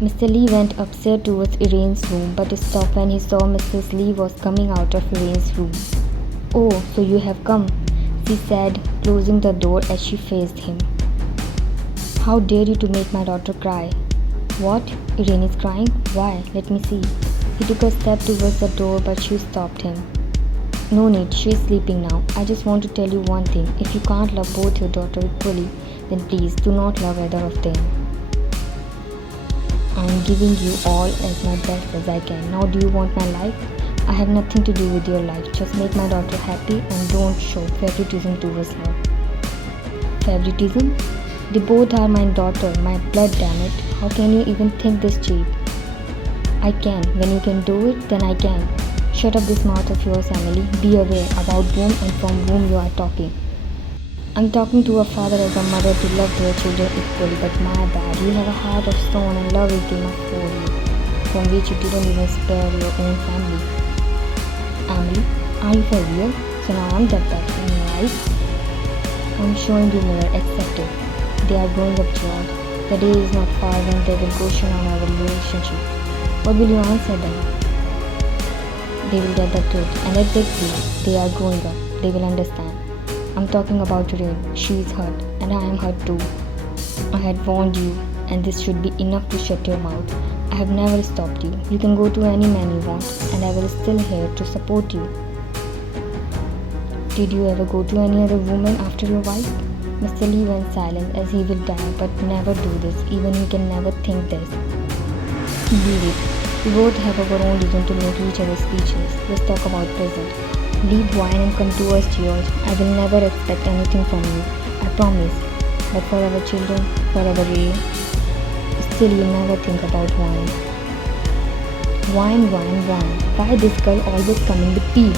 Mr. Lee went upstairs towards Irene's room but stopped when he saw Mrs. Lee was coming out of Irene's room. "Oh, so you have come," she said, closing the door as she faced him. "How dare you to make my daughter cry?" "What? Irene is crying? Why? Let me see." He took a step towards the door but she stopped him. "No need, she is sleeping now. I just want to tell you one thing. If you can't love both your daughter equally, then please do not love either of them. I am giving you all as my best as I can. Now do you want my life? I have nothing to do with your life. Just make my daughter happy and don't show favoritism towards her." "Favoritism? They both are my daughter, my blood, damn it. How can you even think this cheap?" "I can. When you can do it, then I can. Shut up this mouth of yours, Emily. Be aware about whom and from whom you are talking." "I'm talking to a father as a mother to love their children equally, but my bad. You have a heart of stone and love is enough for you, from which you didn't even spare your own family." "Emily, are you for real? So now I'm that bad in your eyes?" "I'm showing you mirror, accept it. They are growing up, George. The day is not far when they will question on our relationship. What will you answer them?" "They will get the truth, and exactly, they are growing up. They will understand. I'm talking about Rain. She is hurt, and I am hurt too. I had warned you, and this should be enough to shut your mouth. I have never stopped you. You can go to any man you want, and I will still here to support you." "Did you ever go to any other woman after your wife?" Mr. Lee went silent as he will die but never do this. Even he can never think this. "Leave it. We both have our own reason to make each other speechless. Let's talk about present. Leave wine and come to us, George. I will never expect anything from you. I promise. But for our children, for our Ray, still you never think about wine." "Wine, wine, wine. Why this girl always come in between?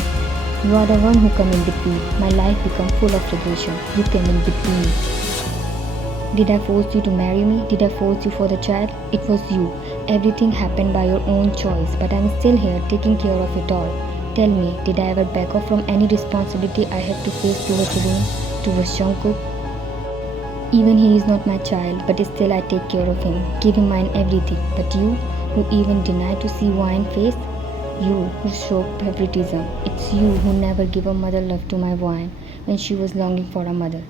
You are the one who come in between. My life become full of regression. You came in between." "Did I force you to marry me? Did I force you for the child? It was you. Everything happened by your own choice, but I'm still here taking care of it all. Tell me, did I ever back off from any responsibility I had to face towards Irene, towards Jungkook? Even he is not my child, but still I take care of him, give him mine everything. But you, who even deny to see wine face, you who show favoritism, it's you who never give a mother love to my wine when she was longing for a mother.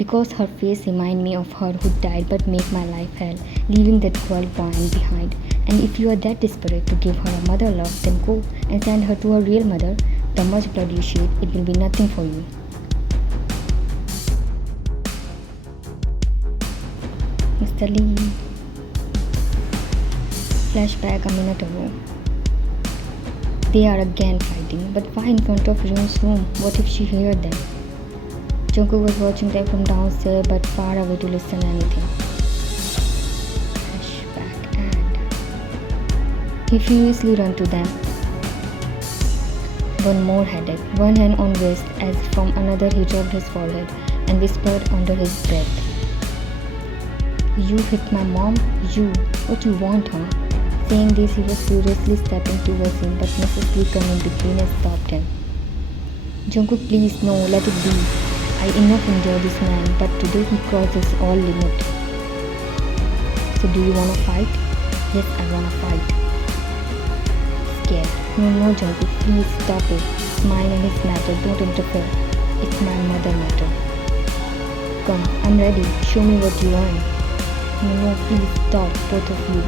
Because her face remind me of her who died but make my life hell, leaving that girl wine behind. And if you are that desperate to give her a mother love, then go and send her to her real mother. The much blood you shed, it will be nothing for you." Mr. Lee. Flashback a minute ago. They are again fighting, but why in front of Ryun's room? What if she heard them? Jungkook was watching them from downstairs but far away to listen anything. Flashback and he furiously ran to them. One more headache, one hand on wrist as from another he rubbed his forehead and whispered under his breath, "You hit my mom? You? What you want, huh?" Saying this, he was furiously stepping towards him, but Mrs. Lee came in between and stopped him. "Jungkook, please, no, let it be. I enough endure this man, but today he crosses all limit." "So do you wanna fight?" "Yes, I wanna fight." Scared. No, Jungkook, please stop it. It's mine and his matter, don't interfere. It's my mother matter. "Come, I'm ready. Show me what you want." No, please stop, both of you,"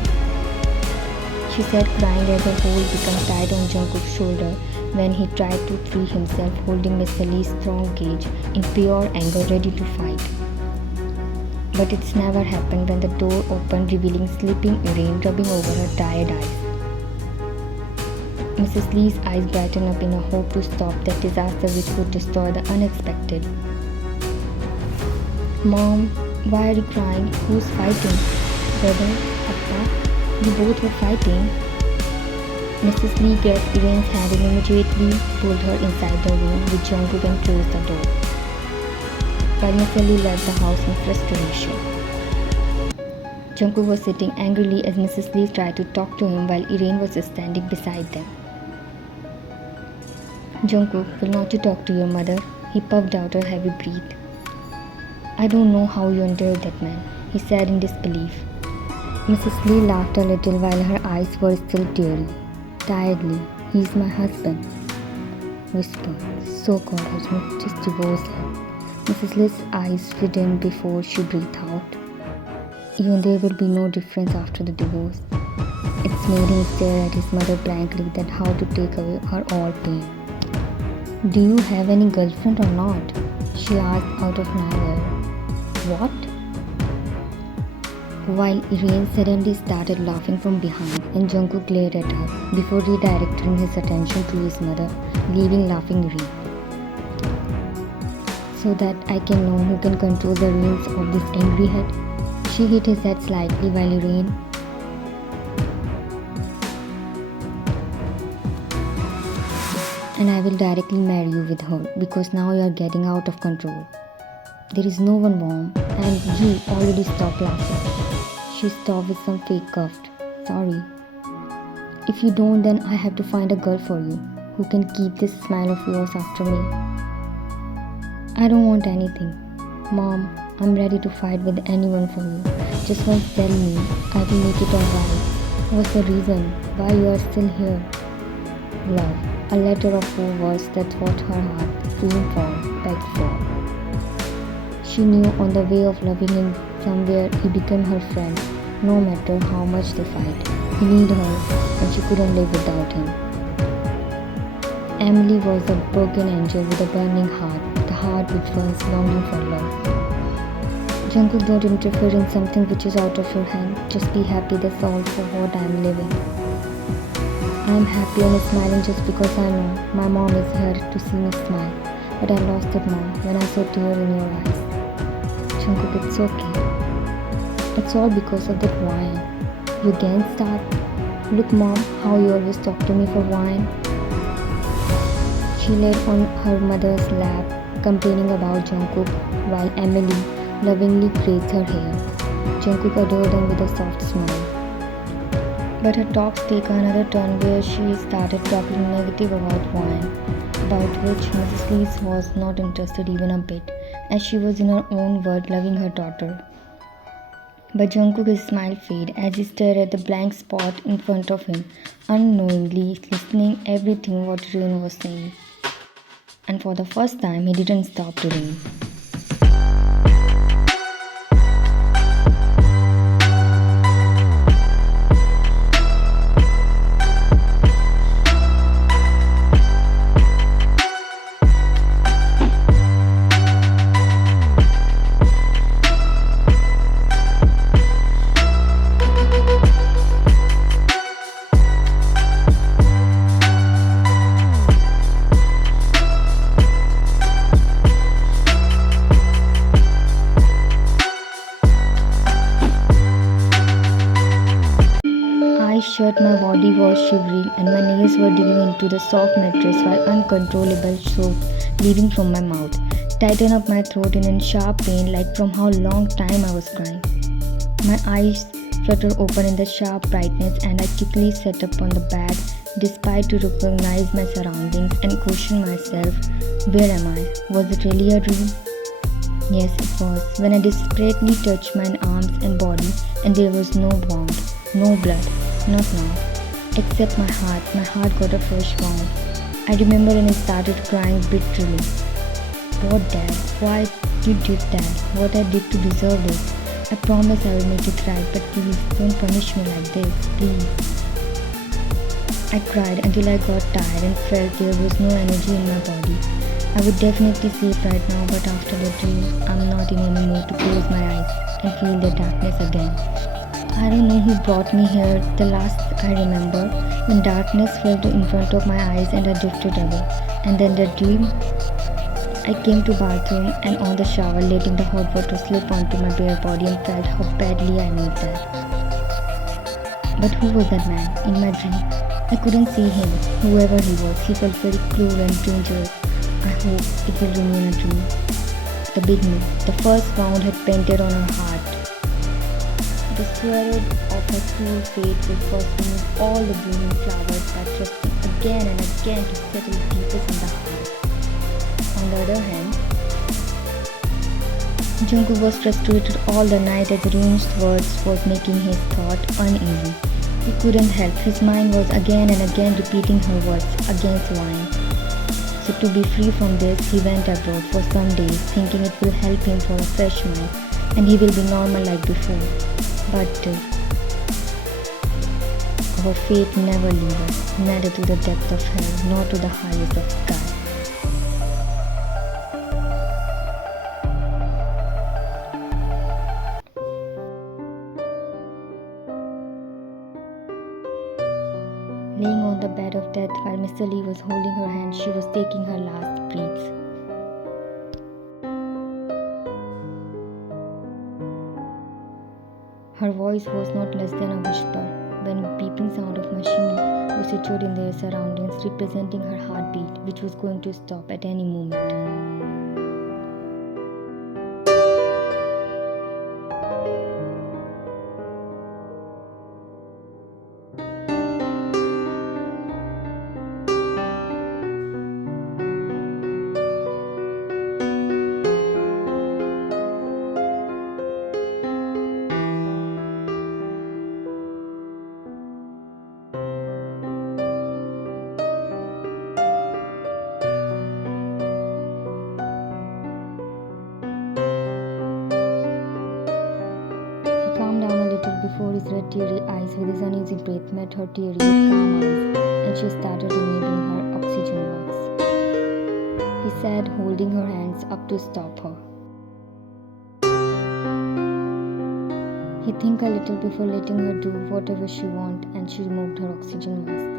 she said, crying as her hold became tight on Jungkook's shoulder when he tried to free himself, holding Mr. Lee's strong gaze in pure anger, ready to fight. But it's never happened when the door opened, revealing sleeping Irene rubbing over her tired eyes. Mrs. Lee's eyes brightened up in a hope to stop that disaster which would destroy the unexpected. "Mom, why are you crying? Who's fighting? Brother? Appa? You both were fighting." Mrs. Lee grabbed Irene's hand and immediately pulled her inside the room with Jungkook and closed the door. While Mr. Lee left the house in frustration. Jungkook was sitting angrily as Mrs. Lee tried to talk to him while Irene was standing beside them. "Jungkook, will not you talk to your mother?" He puffed out a heavy breath. "I don't know how you endured that man," he said in disbelief. Mrs. Lee laughed a little while her eyes were still teary. Tiredly, "He's my husband," whispered. "So God has not just divorced him." Mrs. Lee's eyes widened before she breathed out. Even there will be no difference after the divorce. It's made him stare at his mother blankly that how to take away her all pain. "Do you have any girlfriend or not?" she asked out of nowhere. "What?" While Irene suddenly started laughing from behind and Jungkook glared at her before redirecting his attention to his mother, leaving laughing Irene. "So that I can know who can control the reins of this angry head." She hit his head slightly while Irene "And I will directly marry you with her because now you are getting out of control. There is no one warm and you already stopped laughing." She stopped with some fake cough. "Sorry. If you don't, then I have to find a girl for you who can keep this smile of yours after me." "I don't want anything. Mom, I'm ready to fight with anyone for you. Just once tell me, I will make it alright. What's the reason why you are still here?" Love. A letter of 4 words, that's what her heart screamed for, begged for. She knew on the way of loving him somewhere he became her friend, no matter how much they fight. He needed her and she couldn't live without him. Emily was a broken angel with a burning heart, the heart which was longing for love. "Jungkook, don't interfere in something which is out of your hand. Just be happy, that's all for what I am living. I am happy and smiling just because I know my mom is here to see me smile. But I lost it, Mom, when I saw tears in your eyes." "Jungkook, it's okay. It's all because of that wine. You again start. Look, Mom, how you always talk to me for wine." She laid on her mother's lap, complaining about Jungkook, while Emily lovingly grazed her hair. Jungkook adored them with a soft smile. But her talks take another turn where she started talking negative about wine, about which Mrs. Lee was not interested even a bit, as she was in her own world loving her daughter. But Jungkook's smile faded as he stared at the blank spot in front of him, unknowingly listening everything what Rain was saying. And for the first time, he didn't stop to rain. Shut, my body was shivering and my nails were digging into the soft mattress while uncontrollable soap leaving from my mouth, tightened up my throat in sharp pain like from how long time I was crying. My eyes fluttered open in the sharp brightness and I quickly sat up on the bed despite to recognize my surroundings and question myself, where am I? Was it really a dream? Yes, it was, when I desperately touched my arms and body and there was no wound, no blood. Not now. Except my heart. My heart got a fresh wound. I remember and I started crying bitterly. "What, Dad? Why you did that? What I did to deserve this? I promise I will make it right, but please don't punish me like this, please." I cried until I got tired and felt there was no energy in my body. I would definitely sleep right now, but after the dream, I'm not in any mood to close my eyes and feel the darkness again. I don't know who brought me here. The last I remember, when darkness fell in front of my eyes and I drifted away. And then the dream, I came to bathroom and on the shower, letting the hot water slip onto my bare body and felt how badly I need that. But who was that man in my dream? I couldn't see him. Whoever he was, he felt very cruel and dangerous. I hope it will remain a dream. The beginning, the first wound had painted on her heart. The sword of her cruel fate would first remove all the blooming flowers by thrusting again and again to settle deepest in the heart. On the other hand, Jungkook was frustrated all the night as Roon's words was making his thought uneasy. He couldn't help. His mind was again and again repeating her words against wine. So to be free from this, he went abroad for some days, thinking it will help him for a fresh mind and he will be normal like before. But our faith never leaves us, neither to the depth of hell nor to the highest of sky. Laying on the bed of death while Mr. Lee was holding her hand, she was taking her last breaths. Her voice was not less than a whisper when a beeping sound of machinery was echoed in their surroundings, representing her heartbeat, which was going to stop at any moment. He calmed down a little before his red teary eyes with his uneasy breath met her teary with calm eyes, and she started renewing her oxygen works. He said, holding her hands up to stop her. He think a little before letting her do whatever she want, and she removed her oxygen mask.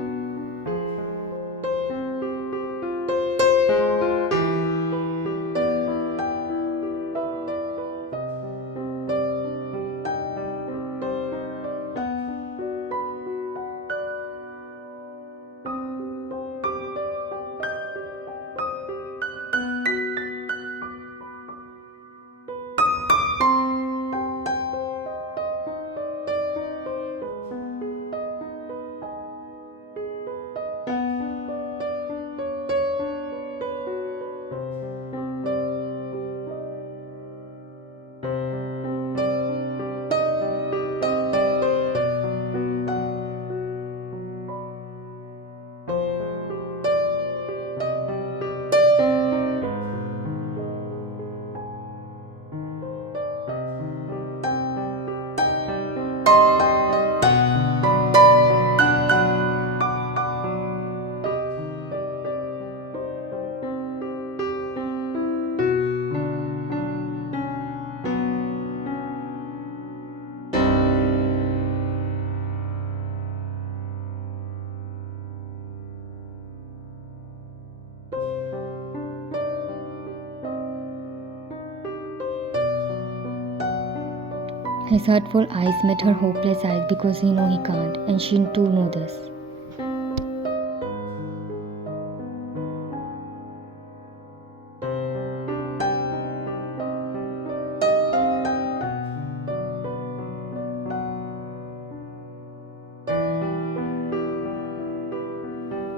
His hurtful eyes met her hopeless eyes because he knew he can't, and she too knew this.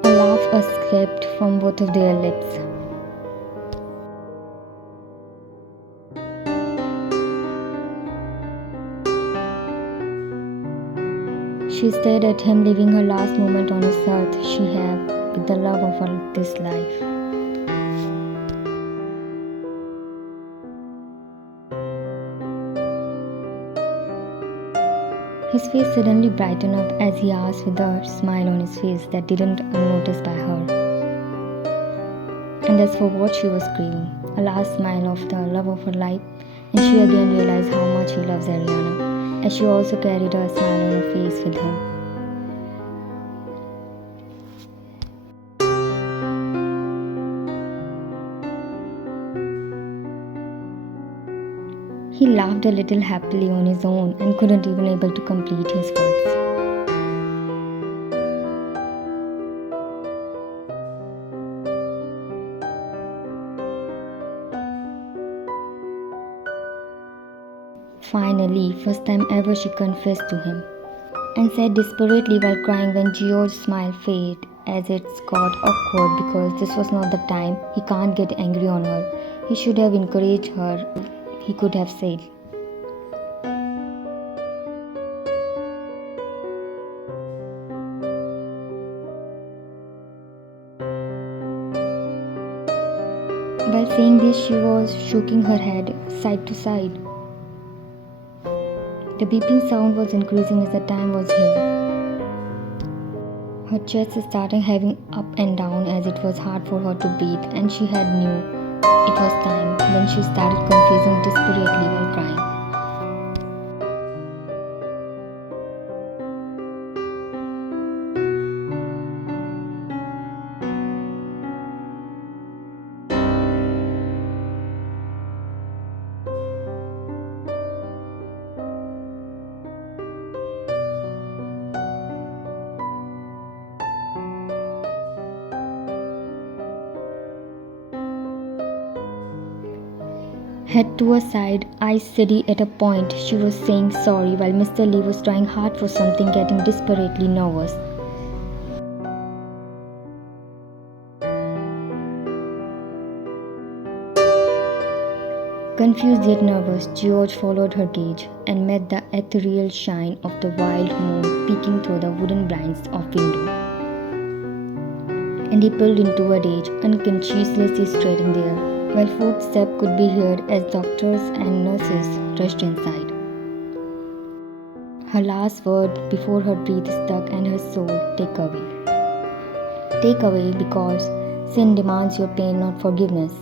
A laugh escaped from both of their lips. She stared at him, living her last moment on this earth she had with the love of this life. His face suddenly brightened up as he asked with a smile on his face that didn't unnoticed by her. And that's for what she was craving, a last smile of the love of her life, and she again realized how much he loves Ariana, as she also carried a smile on her face with her. He laughed a little happily on his own and couldn't even able to complete his words. Finally, first time ever, she confessed to him and said desperately while crying when George's smile faded as it's got awkward because this was not the time. He can't get angry on her. He should have encouraged her. he could have said. While saying this, she was shaking her head side to side. The beeping sound was increasing as the time was here. Her chest started heaving up and down as it was hard for her to breathe, and she had knew it was time. Then she started confusing desperately while crying. Head to her side, eyes steady at a point. She was saying sorry while Mr. Lee was trying hard for something, getting desperately nervous. Confused yet nervous, George followed her gaze and met the ethereal shine of the wild moon peeking through the wooden blinds of window. And he pulled into a rage, unconsciously straightened there, while footsteps could be heard as doctors and nurses rushed inside. Her last word before her breath stuck and her soul, take away. Take away because sin demands your pain, not forgiveness.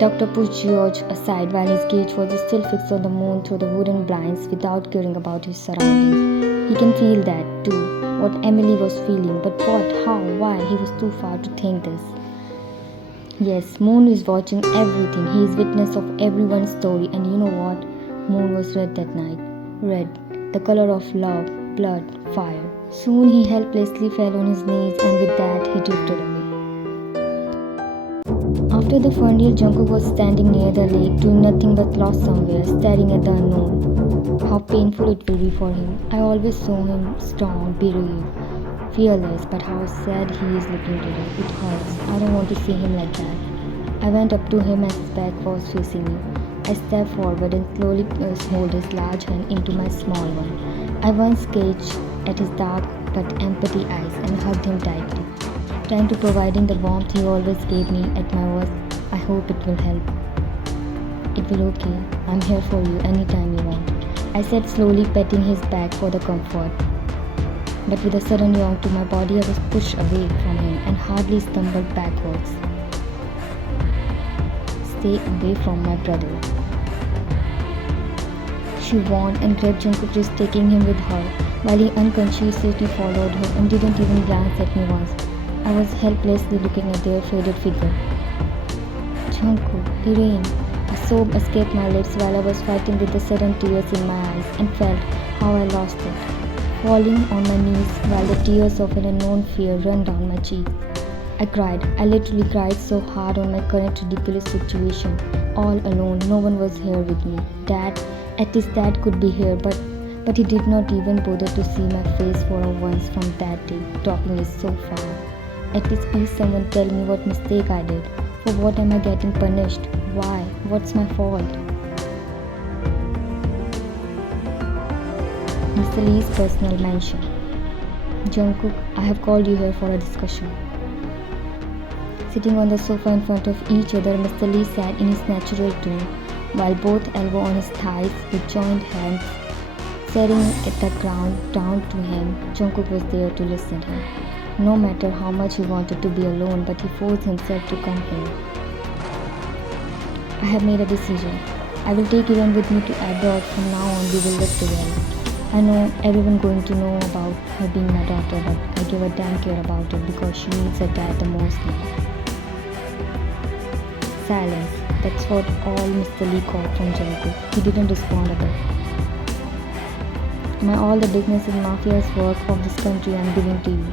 Doctor pushed George aside while his gaze was still fixed on the moon through the wooden blinds without caring about his surroundings. He can feel that too, what Emily was feeling, but what, how, why, he was too far to think this. Yes, Moon is watching everything. He is witness of everyone's story, and you know what? Moon was red that night. Red, the color of love, blood, fire. Soon he helplessly fell on his knees, and with that he drifted away. After the funeral, Jungkook was standing near the lake, doing nothing but lost somewhere, staring at the unknown. How painful it will be for him. I always saw him strong, brave, fearless, but how sad he is looking today. It hurts. I don't want to see him like that. I went up to him as his back was facing me. I stepped forward and slowly hold his large hand into my small one. I once gazed at his dark but empty eyes and hugged him tightly, trying to provide him the warmth he always gave me at my worst. I hope it will help. It will okay. I'm here for you anytime you want, I said, slowly patting his back for the comfort. But with a sudden yawn to my body, I was pushed away from him and hardly stumbled backwards. Stay away from my brother, she warned, and grabbed Jungkook's wrist, taking him with her, while he unconsciously followed her and didn't even glance at me once. I was helplessly looking at their faded figure. Jungkook, Irene. A sob escaped my lips while I was fighting with the sudden tears in my eyes and felt how I lost it, falling on my knees while the tears of an unknown fear ran down my cheeks. I cried. I literally cried so hard on my current ridiculous situation. All alone, no one was here with me. Dad, at least Dad could be here, but he did not even bother to see my face for once from that day. Talking is so far. At least please someone tell me what mistake I did. For what am I getting punished? Why? What's my fault? Mr. Lee's personal mansion. Jungkook, I have called you here for a discussion. Sitting on the sofa in front of each other, Mr. Lee sat in his natural tone, while both elbows on his thighs with joined hands, staring at the ground down to him. Jungkook was there to listen to him. No matter how much he wanted to be alone, but he forced himself to come here. I have made a decision. I will take Iran with me to abroad. From now on, we will live together. I know everyone going to know about her being my daughter, but I give a damn care about it because she needs her dad the most now. Silence. That's what all Mr. Lee called from Jungkook. He didn't respond a bit. All the business and mafia's work of this country I'm giving to you.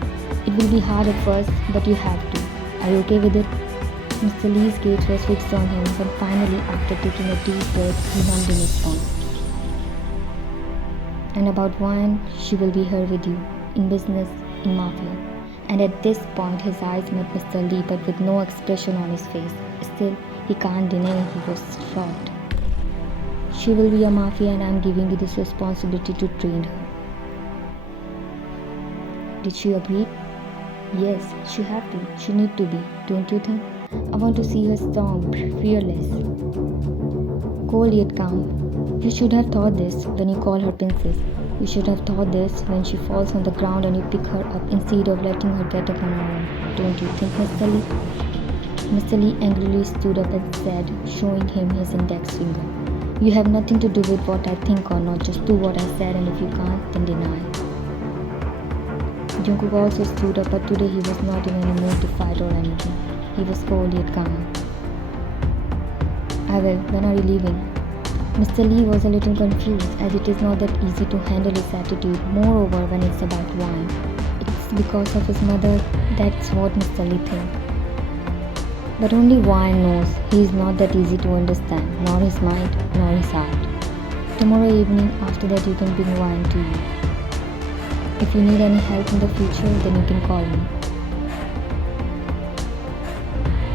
It will be hard at first, but you have to. Are you okay with it? Mr. Lee's gaze was fixed on him, but finally, after taking a deep breath, he hummed in response. And about one, she will be here with you, in business, in mafia. And at this point, his eyes met Mr. Lee, but with no expression on his face. Still, he can't deny he was shocked. She will be a mafia and I'm giving you this responsibility to train her. Did she agree? Yes, she have to. She need to be, don't you think? I want to see her strong, fearless, cold yet calm. You should have thought this when you call her princess. You should have thought this when she falls on the ground and you pick her up instead of letting her get up on her own. Don't you think, Mr. Lee? Mr. Lee angrily stood up and said, showing him his index finger, "You have nothing to do with what I think or not. Just do what I said, and if you can't, then deny." Jungkook also stood up, but today he was not in any mood to fight or anything. He was cold yet calm. "I will. When are you leaving?" Mr. Lee was a little confused, as it is not that easy to handle his attitude, moreover when it's about wine. It's because of his mother, that's what Mr. Lee thinks. But only wine knows he is not that easy to understand, nor his mind, nor his heart. Tomorrow evening, after that you can bring wine to you. If you need any help in the future, then you can call me.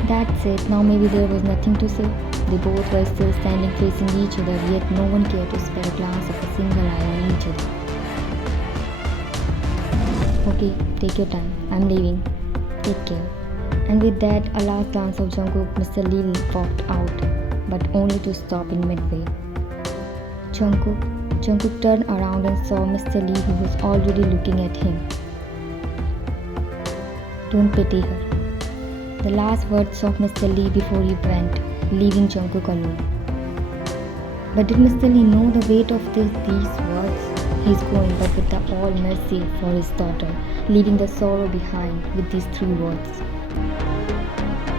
That's it. Now maybe there was nothing to say. They both were still standing facing each other, yet no one cared to spare a glance of a single eye on each other. "Okay, take your time. I'm leaving. Take care." And with that, a last glance of Jungkook, Mr. Lee walked out, but only to stop in midway. Jungkook turned around and saw Mr. Lee, who was already looking at him. "Don't pity her." The last words of Mr. Lee before he went, leaving Jungkook alone. But did Mr. Lee know the weight of these words? He's going, but with the all mercy for his daughter, leaving the sorrow behind with these 3 words.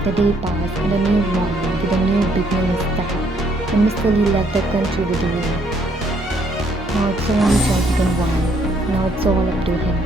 The day passed, and a new one with a new beginning is start, and Mr. Lee left the country with a ring. Now it's only Jungkook and wine. Now it's all up to him.